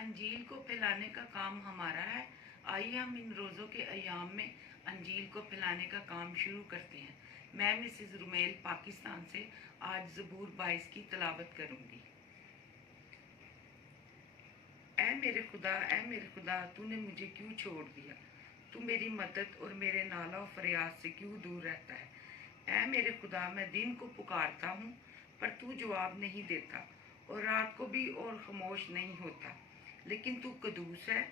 انجیل کو پھیلانے کا کام ہمارا ہے۔ آئیے ہم ان روزوں کے ایام میں انجیل کو پھیلانے کا کام شروع کرتے ہیں۔ میں مسز رومیل پاکستان سے آج زبور 22 کی تلاوت کروں گی۔ اے میرے خدا تو نے مجھے کیوں چھوڑ دیا؟ تو میری مدد اور میرے نالہ و فریاد سے کیوں دور رہتا ہے؟ اے میرے خدا میں دن کو پکارتا ہوں پر تو جواب نہیں دیتا، اور رات کو بھی اور خاموش نہیں ہوتا۔ لیکن تو قدوس ہے،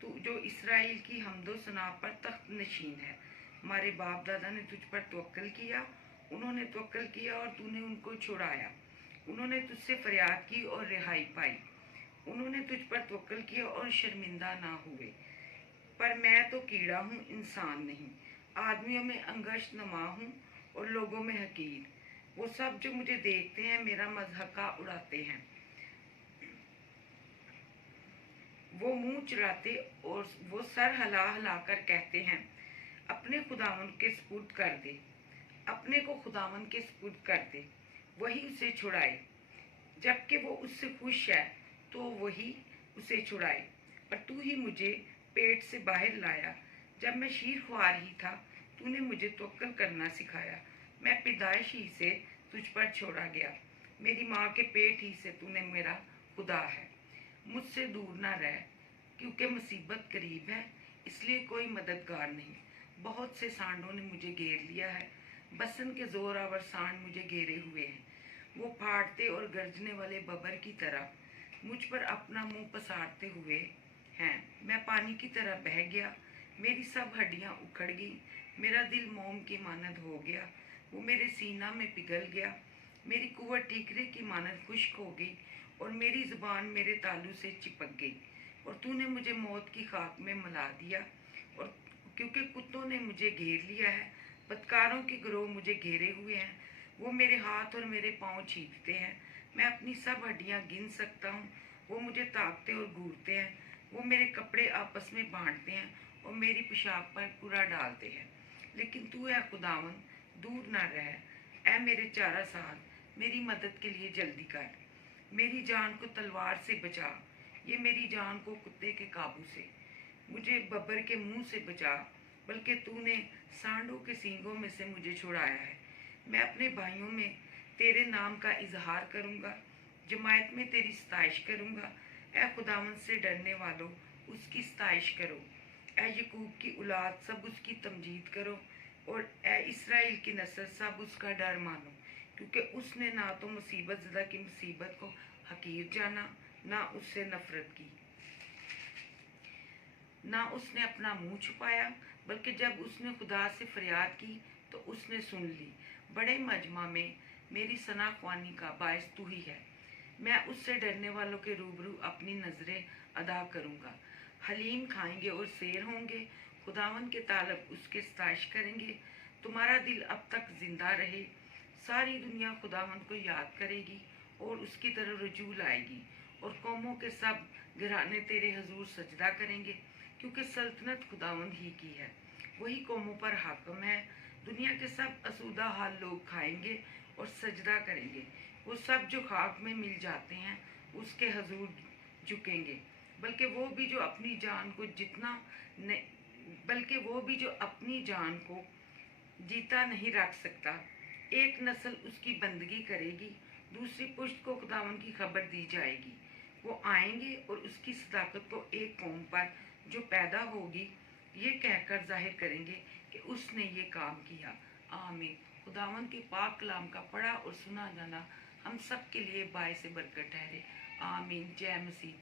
تو جو اسرائیل کی حمد و ثنا پر تخت نشین ہے۔ ہمارے باپ دادا نے تجھ پر توکل کیا، انہوں نے توکل کیا اور تو نے ان کو چھڑایا۔ انہوں نے تجھ سے فریاد کی اور رہائی پائی۔ انہوں نے تجھ پر توکل کیا اور شرمندہ نہ ہوئے۔ پر میں تو کیڑا ہوں، انسان نہیں، آدمیوں میں انگشت نما ہوں اور لوگوں میں حقیر۔ وہ سب جو مجھے دیکھتے ہیں میرا مضحکہ اڑاتے ہیں۔ وہ منہ چڑھاتے اور وہ سر ہلا ہلا کر کہتے ہیں، اپنے خداوند کے سپرد کر دے، اپنے کو خداوند کے سپرد کر دے، وہی اسے چھڑائے۔ جبکہ وہ اس سے خوش ہے تو وہی اسے چھڑائے۔ پر تو ہی مجھے پیٹ سے باہر لایا، جب میں شیر خوار ہی تھا تو نے مجھے توکل کرنا سکھایا۔ میں پیدائش ہی سے تجھ پر چھوڑا گیا، میری ماں کے پیٹ ہی سے تو نے میرا خدا ہے۔ مجھ سے دور نہ رہ، کیونکہ مصیبت قریب ہے، اس لیے کوئی مددگار نہیں۔ بہت سے سانڈوں نے مجھے گھیر لیا ہے، بسن کے زور آور سانڈ مجھے گھیرے ہوئے ہیں۔ وہ پھاڑتے اور گرجنے والے ببر کی طرح مجھ پر اپنا منہ پسارتے ہوئے ہیں۔ میں پانی کی طرح بہہ گیا، میری سب ہڈیاں اکھڑ گئیں، میرا دل موم کی مانند ہو گیا، وہ میرے سینہ میں پگھل گیا۔ میری قوت ٹھیکرے کی مانند خشک ہو گئی اور میری زبان میرے تالو سے چپک گئی۔ اور تو نے مجھے موت کی خاک میں ملا دیا، اور کیونکہ کتوں نے مجھے گھیر لیا ہے، بدکاروں کے گروہ مجھے گھیرے ہوئے ہیں۔ وہ میرے ہاتھ اور میرے پاؤں چھیدتے ہیں، میں اپنی سب ہڈیاں گن سکتا ہوں۔ وہ مجھے تاکتے اور گھورتے ہیں، وہ میرے کپڑے آپس میں بانٹتے ہیں اور میری پوشاک پر کوڑا ڈالتے ہیں۔ لیکن تو اے خداوند دور نہ رہ، اے میرے چارہ سار میری مدد کے لیے جلدی کر۔ میری جان کو تلوار سے بچا، یہ میری جان کو کتے کے قابو سے۔ مجھے ببر کے منہ سے بچا، بلکہ تو نے سانڈوں کے سینگوں میں سے مجھے چھڑایا ہے۔ میں اپنے بھائیوں میں تیرے نام کا اظہار کروں گا، جماعت میں تیری ستائش کروں گا۔ اے خداوند سے ڈرنے والوں اس کی ستائش کرو، اے یعقوب کی اولاد سب اس کی تمجید کرو، اور اے اسرائیل کی نسل سب اس کا ڈر مانو، کیونکہ اس نے نہ تو مصیبت زدہ کی مصیبت کو حقیر جانا، نہ اس سے نفرت کی۔ نہ اس نے اپنا منہ چھپایا، بلکہ جب اس نے خدا سے فریاد کی تو اس نے سن لی۔ بڑے مجمع میں میری ثنا خوانی کا باعث تو ہی ہے۔ میں اس سے ڈرنے والوں کے روبرو اپنی نظریں ادا کروں گا۔ حلیم کھائیں گے اور سیر ہوں گے، خداوند کے طالب اس کے ستائش کریں گے۔ تمہارا دل اب تک زندہ رہے، ساری دنیا خداوند کو یاد کرے گی اور اس کی طرف رجوع لائے گی، اور قوموں کے سب گھرانے تیرے حضور سجدہ کریں گے، کیونکہ سلطنت خداوند ہی کی ہے، وہی قوموں پر حاکم ہے۔ دنیا کے سب اسودہ حال لوگ کھائیں گے اور سجدہ کریں گے، وہ سب جو خاک میں مل جاتے ہیں اس کے حضور جھکیں گے، بلکہ وہ بھی جو اپنی جان کو جیتا نہیں رکھ سکتا۔ ایک نسل اس کی بندگی کرے گی، دوسری پشت کو خداوند کی خبر دی جائے گی۔ وہ آئیں گے اور اس کی صداقت کو ایک قوم پر جو پیدا ہوگی یہ کہہ کر ظاہر کریں گے کہ اس نے یہ کام کیا۔ آمین۔ خداوند کے پاک کلام کا پڑھا اور سنا جانا ہم سب کے لیے باعث برکت ٹھہرے۔ آمین۔ جے مسیح۔